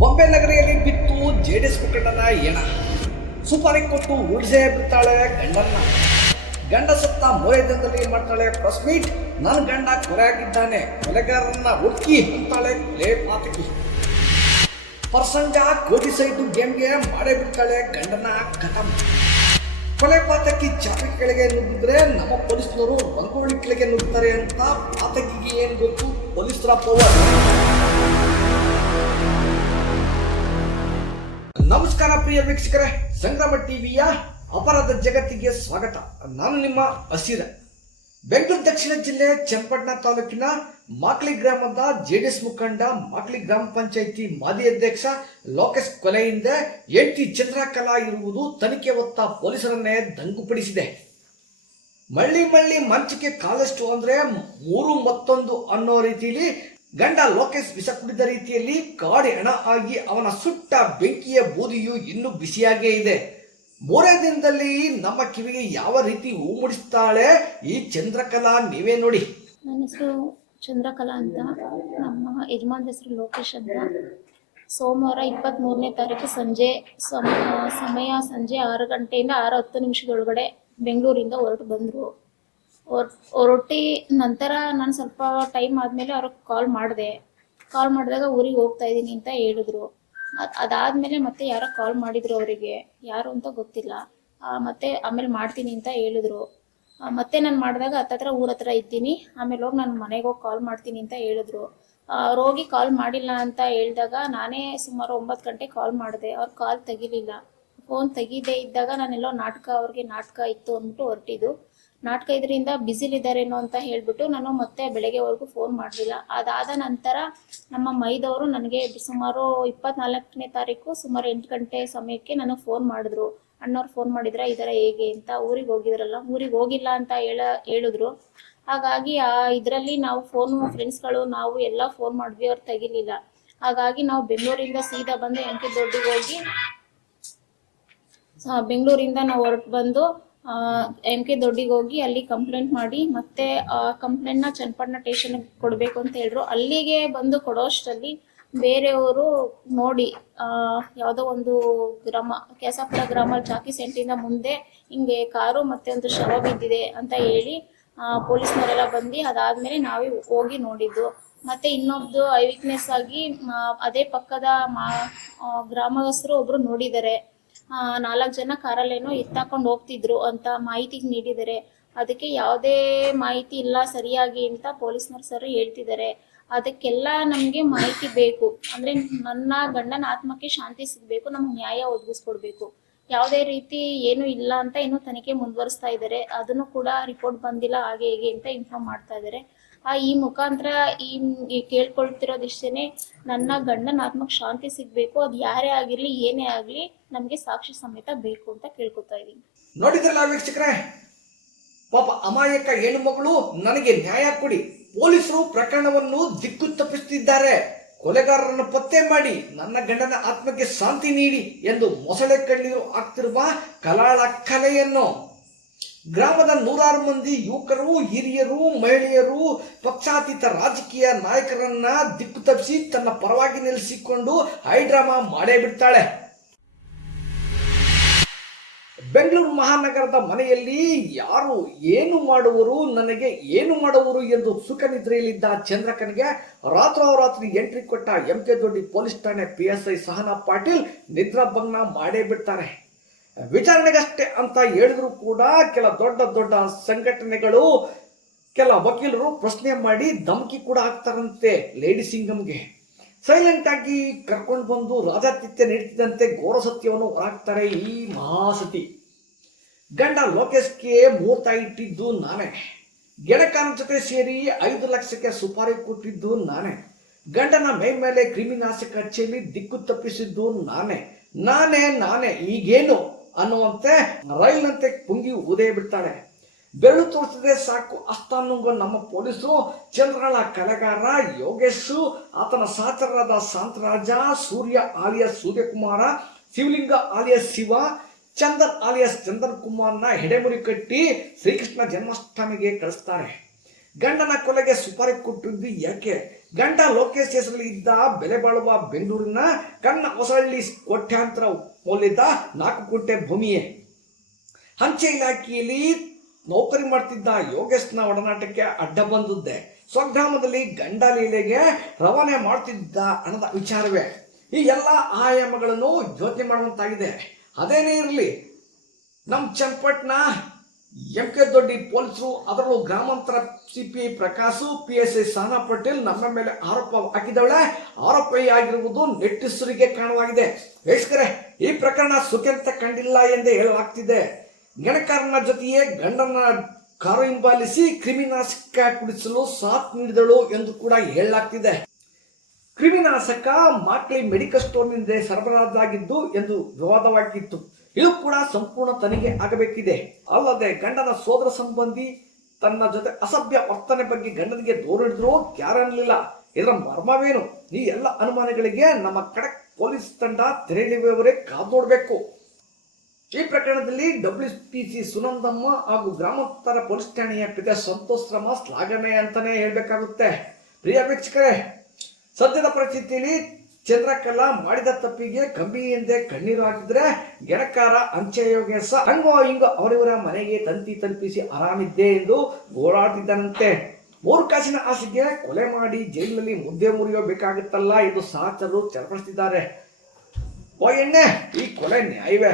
ಬಾಂಬೆ ನಗರಿಯಲ್ಲಿ ಬಿತ್ತು ಜೆಡಿಎಸ್ ಮುಖಂಡನ ಎಣ. ಸುಪಾರಿ ಕೊಟ್ಟು ಉಳಿಸೇ ಬಿಡ್ತಾಳೆ ಗಂಡನ್ನ. ಗಂಡ ಸತ್ತ ಮೂರೇ ದಿನದಲ್ಲಿ ಮಾಡ್ತಾಳೆ ಪ್ರೆಸ್ ಮೀಟ್. ನನ್ನ ಗಂಡ ಕೊಲೆಯಾಗಿದ್ದಾನೆ, ಕೊಲೆಗಾರರನ್ನ ಹುಡುಕಿ ಅಂತಾಳೆ ಕೊಲೆ ಪಾತಕಿ. ಪರ್ಸಂಜ ಕೋಟಿ ಸೈಟು ಗೇಮ್ಗೆ ಮಾಡೇ ಬಿಡ್ತಾಳೆ ಗಂಡನ ಖತಮ್. ಕೊಲೆ ಪಾತಕಿ ಚಾಪಿ ಕೆಳಗೆ ನುಗ್ಗಿದ್ರೆ ನಮ್ಮ ಪೊಲೀಸ್ನವರು ರಂಗೋಳಿ ಕೆಳಗೆ ನುಗ್ತಾರೆ ಅಂತ ಪಾತಕಿಗೆ ಏನು ಗೊತ್ತು ಪೊಲೀಸರ ಪವರ್. ನಮಸ್ಕಾರ ಪ್ರಿಯ ವೀಕ್ಷಕರೇ, ಸಂಗ್ರಾಮ ಟಿವಿಯ ಅಪರಾಧ ಜಗತ್ತಿಗೆ ಸ್ವಾಗತ. ನಾನು ನಿಮ್ಮ ಹಸೀರ. ಬೆಂಗಳೂರು ದಕ್ಷಿಣ ಜಿಲ್ಲೆ ಚನ್ನಪಟ್ಟಣ ತಾಲೂಕಿನ ಮಾಕ್ಲಿ ಗ್ರಾಮದ ಜೆಡಿಎಸ್ ಮುಖಂಡ ಮಾಕ್ಲಿ ಗ್ರಾಮ ಪಂಚಾಯಿತಿ ಮಾಜಿ ಅಧ್ಯಕ್ಷ ಲೋಕೇಶ್ ಕೊಲೆಯಿಂದ ಹೆಂಡತಿ ಚಂದ್ರಕಲಾ ಇರುವುದು ತನಿಖೆ ಹೊತ್ತ ಪೊಲೀಸರನ್ನೇ ದಂಗುಪಡಿಸಿದೆ. ಮಳ್ಳಿ ಮಂಚಕ್ಕೆ ಕಾಲಷ್ಟು ಅಂದ್ರೆ 3 ಮತ್ತೊಂದು ಅನ್ನೋ ರೀತಿಯಲ್ಲಿ ಗಂಡ ಲೋಕೇಶ್ ವಿಷ ಕುಡಿದ ರೀತಿಯಲ್ಲಿ ಕಾಡಿ ಹಣ ಆಗಿ ಅವನ ಸುಟ್ಟ ಬೆಂಕಿಯ ಬೂದಿಯು ಇನ್ನೂ ಬಿಸಿಯಾಗೇ ಇದೆ. 3 ದಿನದಲ್ಲಿ ನಮ್ಮ ಕಿವಿಗೆ ಯಾವ ರೀತಿ ಹೂ ಮುಡಿಸ್ತಾಳೆ ಈ ಚಂದ್ರಕಲಾ, ನೀವೇ ನೋಡಿ. ನನ್ನ ಹೆಸರು ಚಂದ್ರಕಲಾ ಅಂತ, ನಮ್ಮ ಯಜಮಾನ್ ಹೆಸರು ಲೋಕೇಶ್ ಅಂತ. ಸೋಮವಾರ 23ನೇ ತಾರೀಕು ಸಮಯ ಸಂಜೆ 6 ಗಂಟೆಯಿಂದ 6:10 ಬೆಂಗಳೂರಿಂದ ಬಂದರು. ಹೊರಟಿ ನಂತರ ನಾನು ಸ್ವಲ್ಪ ಟೈಮ್ ಆದಮೇಲೆ ಅವ್ರಿಗೆ ಕಾಲ್ ಮಾಡಿದಾಗ ಊರಿಗೆ ಹೋಗ್ತಾ ಇದ್ದೀನಿ ಅಂತ ಹೇಳಿದ್ರು. ಅದಾದಮೇಲೆ ಮತ್ತೆ ಯಾರೋ ಕಾಲ್ ಮಾಡಿದ್ರು, ಅವರಿಗೆ ಯಾರು ಅಂತ ಗೊತ್ತಿಲ್ಲ. ಮತ್ತೆ ಆಮೇಲೆ ಮಾಡ್ತೀನಿ ಅಂತ ಹೇಳಿದ್ರು. ಮತ್ತೆ ನಾನು ಮಾಡಿದಾಗ ಹತ್ತತ್ರ ಊರ ಹತ್ರ ಇದ್ದೀನಿ, ಆಮೇಲೆ ಹೋಗಿ ನಾನು ಮನೆಗೆ ಹೋಗಿ ಕಾಲ್ ಮಾಡ್ತೀನಿ ಅಂತ ಹೇಳಿದ್ರು. ಅವ್ರು ಹೋಗಿ ಕಾಲ್ ಮಾಡಿಲ್ಲ ಅಂತ ಹೇಳಿದಾಗ ನಾನೇ ಸುಮಾರು 9 ಗಂಟೆಗೆ ಕಾಲ್ ಮಾಡಿದೆ. ಅವ್ರು ಕಾಲ್ ತೆಗಿಲಿಲ್ಲ. ಫೋನ್ ತೆಗಿದೇ ಇದ್ದಾಗ ನಾನೆಲ್ಲೋ ಅವ್ರಿಗೆ ನಾಟಕ ಇತ್ತು ಅಂದ್ಬಿಟ್ಟು ಹೊರಟಿದ್ದು. ನಾಟಕ ಇದರಿಂದ ಬ್ಯುಸಿಲಿದ್ದಾರೇನೋ ಅಂತ ಹೇಳಿಬಿಟ್ಟು ನಾನು ಮತ್ತೆ ಬೆಳಗ್ಗೆವರೆಗೂ ಫೋನ್ ಮಾಡಲಿಲ್ಲ. ಅದಾದ ನಂತರ ನಮ್ಮ ಮೈದವರು ನನಗೆ ಸುಮಾರು 24ನೇ ತಾರೀಕು ಸುಮಾರು 8 ಗಂಟೆ ಸಮಯಕ್ಕೆ ನನಗೆ ಫೋನ್ ಮಾಡಿದ್ರು. ಅಣ್ಣವ್ರು ಫೋನ್ ಮಾಡಿದ್ರ ಈ ಥರ ಹೇಗೆ ಅಂತ. ಊರಿಗೆ ಹೋಗಿದ್ರಲ್ಲ, ಊರಿಗೆ ಹೋಗಿಲ್ಲ ಅಂತ ಹೇಳಿದ್ರು. ಹಾಗಾಗಿ ಇದರಲ್ಲಿ ನಾವು ಫ್ರೆಂಡ್ಸ್ಗಳು ನಾವು ಎಲ್ಲ ಫೋನ್ ಮಾಡಿದ್ವಿ, ಅವ್ರು ತೆಗಿಲಿಲ್ಲ. ಹಾಗಾಗಿ ನಾವು ಬೆಂಗಳೂರಿಂದ ಸೀದಾ ಬಂದು ಬೆಂಗಳೂರಿಂದ ನಾವು ಹೊರಟು ಬಂದು MK ದೊಡ್ಡಿಗೆ ಹೋಗಿ ಅಲ್ಲಿ ಕಂಪ್ಲೇಂಟ್ ಮಾಡಿ ಮತ್ತೆ ಕಂಪ್ಲೇಂಟ್ನ ಚನ್ನಪಟ್ಟಣ ಸ್ಟೇಷನ್ಗೆ ಕೊಡಬೇಕು ಅಂತ ಹೇಳಿದ್ರು. ಅಲ್ಲಿಗೆ ಬಂದು ಕೊಡೋಷ್ಟರಲ್ಲಿ ಬೇರೆಯವರು ನೋಡಿ ಯಾವುದೋ ಒಂದು ಕೆಸಾಪುರ ಗ್ರಾಮ ಚಾಕಿ ಸೆಂಟ್ರಿಂದ ಮುಂದೆ ಹಿಂಗೆ ಕಾರು ಮತ್ತೆ ಒಂದು ಶವ ಬಿದ್ದಿದೆ ಅಂತ ಹೇಳಿ ಪೊಲೀಸ್ನವರೆಲ್ಲ ಬಂದು ಅದಾದ್ಮೇಲೆ ನಾವೇ ಹೋಗಿ ನೋಡಿದ್ದು. ಮತ್ತೆ ಇನ್ನೊಬ್ದು ಐ ವಿಟ್ನೆಸ್ ಆಗಿ ಅದೇ ಪಕ್ಕದ ಗ್ರಾಮಸ್ಥರು ಒಬ್ರು ನೋಡಿದ್ದಾರೆ. 4 ಜನ ಕಾರಲ್ಲೇನೋ ಎತ್ತಾಕೊಂಡು ಹೋಗ್ತಿದ್ರು ಅಂತ ಮಾಹಿತಿ ನೀಡಿದ್ದಾರೆ. ಅದಕ್ಕೆ ಯಾವುದೇ ಮಾಹಿತಿ ಇಲ್ಲ ಸರಿಯಾಗಿ ಅಂತ ಪೊಲೀಸ್ನವ್ರು ಸರ್ ಹೇಳ್ತಿದ್ದಾರೆ. ಅದಕ್ಕೆಲ್ಲ ನಮಗೆ ಮಾಹಿತಿ ಬೇಕು. ಅಂದರೆ ನನ್ನ ಗಂಡನ ಆತ್ಮಕ್ಕೆ ಶಾಂತಿ ಸಿಗಬೇಕು, ನಮ್ಗೆ ನ್ಯಾಯ ಒದಗಿಸ್ಕೊಡ್ಬೇಕು. ಯಾವುದೇ ರೀತಿ ಏನು ಇಲ್ಲ ಅಂತ ಇನ್ನೂ ತನಿಖೆ ಮುಂದುವರಿಸ್ತಾ ಇದ್ದಾರೆ. ಅದನ್ನು ಕೂಡ ರಿಪೋರ್ಟ್ ಬಂದಿಲ್ಲ ಹಾಗೆ ಹೇಗೆ ಅಂತ ಇನ್ಫಾರ್ಮ್ ಮಾಡ್ತಾ ಇದ್ದಾರೆ. ಈ ಮುಖಾಂತರ ಈ ಕೇಳ್ಕೊಳ್ತಿರೋದಿಷ್ಟೇ, ನನ್ನ ಗಂಡನ ಆತ್ಮಕ್ಕೆ ಶಾಂತಿ ಸಿಗಬೇಕು. ಅದು ಯಾರೇ ಆಗಿರಲಿ ಏನೇ ಆಗಲಿ ನಮಗೆ ಸಾಕ್ಷಿ ಸಮೇತ ಬೇಕು ಅಂತ ಕೇಳ್ಕೊತಾ ಇದ್ದೀನಿ. ನೋಡಿದ್ರಲ್ಲ ವೀಕ್ಷಕರೇ, ಪಾಪ ಅಮಾಯಕ ಹೆಣ್ಣು ಮಗಳು ನನಗೆ ನ್ಯಾಯ ಕೊಡಿ. ಪೊಲೀಸರು ಪ್ರಕರಣವನ್ನು ದಿಕ್ಕು ತಪ್ಪಿಸುತ್ತಿದ್ದಾರೆ. ಕೊಲೆಗಾರರನ್ನು ಪತ್ತೆ ಮಾಡಿ ನನ್ನ ಗಂಡನ ಆತ್ಮಕ್ಕೆ ಶಾಂತಿ ನೀಡಿ ಎಂದು ಮೊಸಳೆ ಕಣ್ಣೀರು ಹಾಕ್ತಿರುವ ಕಲಾಳ ಕಲೆಯನ್ನು ಗ್ರಾಮದ 100 ಮಂದಿ ಯುವಕರು, ಹಿರಿಯರು, ಮಹಿಳೆಯರು, ಪಕ್ಷಾತೀತ ರಾಜಕೀಯ ನಾಯಕರನ್ನ ದಿಕ್ಕು ತಪ್ಪಿಸಿ ತನ್ನ ಪರವಾಗಿ ನಿಲ್ಲಿಸಿಕೊಂಡು ಹೈಡ್ರಾಮಾ ಮಾಡೇ ಬಿಡ್ತಾಳೆ. ಬೆಂಗಳೂರು ಮಹಾನಗರದ ಮನೆಯಲ್ಲಿ ಯಾರು ಏನು ಮಾಡುವರು, ನನಗೆ ಏನು ಮಾಡುವರು ಎಂದು ಸುಖ ನಿದ್ರೆಯಲ್ಲಿದ್ದ ಚಂದ್ರಕನಿಗೆ ರಾತ್ರೋರಾತ್ರಿ ಎಂಟ್ರಿ ಕೊಟ್ಟ MK ದೊಡ್ಡಿ ಪೊಲೀಸ್ ಠಾಣೆ PSI ಸಹನಾ ಪಾಟೀಲ್ ನಿದ್ರಾಭಂಗ ಮಾಡೇ ಬಿಡ್ತಾರೆ. ವಿಚಾರಣೆಗಷ್ಟೇ ಅಂತ ಹೇಳಿದ್ರು ಕೂಡ ಕೆಲ ದೊಡ್ಡ ಸಂಘಟನೆಗಳು, ಕೆಲ ವಕೀಲರು ಪ್ರಶ್ನೆ ಮಾಡಿ ಧಮಕಿ ಕೂಡ ಹಾಕ್ತಾರಂತೆ. ಲೇಡಿ ಸಿಂಗಂಗೆ ಸೈಲೆಂಟ್ ಆಗಿ ಕರ್ಕೊಂಡು ಬಂದು ರಾಜಾತಿಥ್ಯ ನೀಡ್ತಿದ್ದಂತೆ ಘೋರ ಸತ್ಯವನ್ನು ಹೊರಹಾಕ್ತಾರೆ ಈ ಮಹಾಸತಿ. ಗಂಡ ಲೋಕೇಶ್ಗೆ ಮುಹೂರ್ತ ಇಟ್ಟಿದ್ದು ನಾನೇ, ಗೆಳಕನ ಜೊತೆ ಸೇರಿ 5 ಲಕ್ಷಕ್ಕೆ ಸುಪಾರಿ ಕೊಟ್ಟಿದ್ದು ನಾನೇ, ಗಂಡನ ಮೈ ಮೇಲೆ ಕ್ರಿಮಿನಾಶಕ ಹಚ್ಚಿ ದಿಕ್ಕು ತಪ್ಪಿಸಿದ್ದು ನಾನೇ ಈಗೇನು ಅನ್ನುವಂತೆ ರೈಲ್ನಂತೆ ಪುಂಗಿ ಊದೇ ಬಿಡ್ತಾಳೆ. ಬೆರಳು ತೋರಿಸಿದ್ರೆ ಸಾಕು ಅಸ್ತಾನುಂಗೋ ನಮ್ಮ ಪೊಲೀಸರು ಚಂದ್ರಗಳ ಕಲೆಗಾರ ಯೋಗೇಶು, ಆತನ ಸಹಚರರಾದ ಶಾಂತರಾಜ, ಸೂರ್ಯ ಆಲಿಯಸ್ ಸೂರ್ಯಕುಮಾರ, ಶಿವಲಿಂಗ ಆಲಿಯಸ್ ಶಿವ, ಚಂದನ್ ಆಲಿಯಸ್ ಚಂದನ್ ಕುಮಾರ್ನ ಹೆಡೆಮುರಿ ಕಟ್ಟಿ ಶ್ರೀಕೃಷ್ಣ ಜನ್ಮಾಷ್ಟಮಿಗೆ ಕಳಿಸ್ತಾರೆ. ಗಂಡನ ಕೊಲೆಗೆ ಸುಪಾರಿ ಕೊಟ್ಟಿದ್ದು ಯಾಕೆ? ಗಂಡ ಲೋಕೇಶ್ ಹೆಸರಲ್ಲಿ ಇದ್ದ ಬೆಲೆ ಬಾಳುವ ಬೆಂಗಳೂರಿನ ಕಣ್ಣ ಹೊಸಹಳ್ಳಿ ಕೋಟ್ಯಾಂತರ ಮೌಲ್ಯದ 4 ಗುಂಟೆ ಭೂಮಿಯೇ. ಅಂಚೆ ಇಲಾಖೆಯಲ್ಲಿ ನೌಕರಿ ಮಾಡ್ತಿದ್ದ ಯೋಗೇಶ್ನ ಒಡನಾಟಕ್ಕೆ ಅಡ್ಡ ಬಂದದ್ದೇ ಸ್ವಗ್ರಾಮದಲ್ಲಿ ಗಂಡ ಲೀಲೆಗೆ ರವಾನೆ ಮಾಡ್ತಿದ್ದ ಹಣದ ವಿಚಾರವೇ. ಈ ಎಲ್ಲ ಆಯಾಮಗಳನ್ನು ಯೋಚನೆ ಮಾಡುವಂತಾಗಿದೆ. ಅದೇನೇ ಇರಲಿ, ನಮ್ಮ ಚನ್ನಪಟ್ಟಣ MK ದೊಡ್ಡಿ ಪೊಲೀಸರು, ಅದರಲ್ಲೂ ಗ್ರಾಮಾಂತರ CPI ಪ್ರಕಾಶ್, PSI ಸಹನಾ ಪಟೇಲ್ ನಮ್ಮ ಮೇಲೆ ಆರೋಪ ಹಾಕಿದವಳೆ. ಆರೋಪಿಯಾಗಿರುವುದು ನೆಟ್ಟಿಸರಿಗೆ ಕಾರಣವಾಗಿದೆ. ವಯಸ್ಕರೇ, ಈ ಪ್ರಕರಣ ಸುಖಂತ ಕಂಡಿಲ್ಲ ಎಂದೇ ಹೇಳಲಾಗ್ತಿದೆ. ಗಣಕಾರನ ಜೊತೆಯೇ ಗಂಡನ ಕಾರು ಹಿಂಬಾಲಿಸಿ ಕ್ರಿಮಿನಾಶಕ ಕುಡಿಸಲು ಸಾಥ್ ನೀಡಿದಳು ಎಂದು ಕೂಡ ಹೇಳಲಾಗ್ತಿದೆ. ಕ್ರಿಮಿನಾಶಕ ಮಾಕ್ಲಿ ಮೆಡಿಕಲ್ ಸ್ಟೋರ್ನಿಂದ ಸರಬರಾಜಾಗಿದ್ದು ಎಂದು ವಿವಾದವಾಗಿತ್ತು. ಇದು ಕೂಡ ಸಂಪೂರ್ಣ ತನಿಖೆ ಆಗಬೇಕಿದೆ. ಅಲ್ಲದೆ ಗಂಡನ ಸೋದರ ಸಂಬಂಧಿ ತನ್ನ ಜೊತೆ ಅಸಭ್ಯ ವರ್ತನೆ ಬಗ್ಗೆ ಗಂಡನಿಗೆ ದೂರಿಡಿದ್ರು ಯಾರನ್ನಲಿಲ್ಲ. ಇದರ ಮರ್ಮವೇನು? ಈ ಎಲ್ಲ ಅನುಮಾನಗಳಿಗೆ ನಮ್ಮ ಖಡಕ್ ಪೊಲೀಸ್ ತಂಡ ತೆರೆಯಲಿರುವವರೇ ಕಾದು ನೋಡಬೇಕು. ಈ ಪ್ರಕರಣದಲ್ಲಿ WPC ಸುನಂದಮ್ಮ ಹಾಗೂ ಗ್ರಾಮಾಂತರ ಪೊಲೀಸ್ ಠಾಣೆಯ ಪಿತ ಸಂತೋಷ್ ರಾಮ ಶ್ಲಾಘನೆ ಅಂತಾನೆ ಹೇಳ್ಬೇಕಾಗುತ್ತೆ. ಪ್ರಿಯ ವೀಕ್ಷಕರೇ, ಸದ್ಯದ ಪರಿಸ್ಥಿತಿಯಲ್ಲಿ ಚಂದ್ರಕಲಾ ಮಾಡಿದ ತಪ್ಪಿಗೆ ಕಂಬಿ ಎಂದೇ ಕಣ್ಣೀರು ಹಾಕಿದ್ರೆ ಗೆಣಕಾರ ಅಂಚೆ ಯೋಗೇಶ ಹಂಗೋ ಹಿಂಗೋ ಅವರಿವರ ಮನೆಗೆ ತಂತಿ ತಲುಪಿಸಿ ಆರಾಮಿದ್ದೆ ಎಂದು ಗೋಳಾಡ್ತಿದ್ದಾನಂತೆ. 3 ಕಾಸಿನ ಆಸೆಗೆ ಕೊಲೆ ಮಾಡಿ ಜೈಲಿನಲ್ಲಿ ಮುದ್ದೆ ಮುರಿಯಬೇಕಾಗುತ್ತಲ್ಲ ಎಂದು ಸಹಚರರು ಚರ್ಚಿಸಿದ್ದಾರೆ. ಓ ಎಣ್ಣೆ, ಈ ಕೊಲೆ ನ್ಯಾಯವೇ?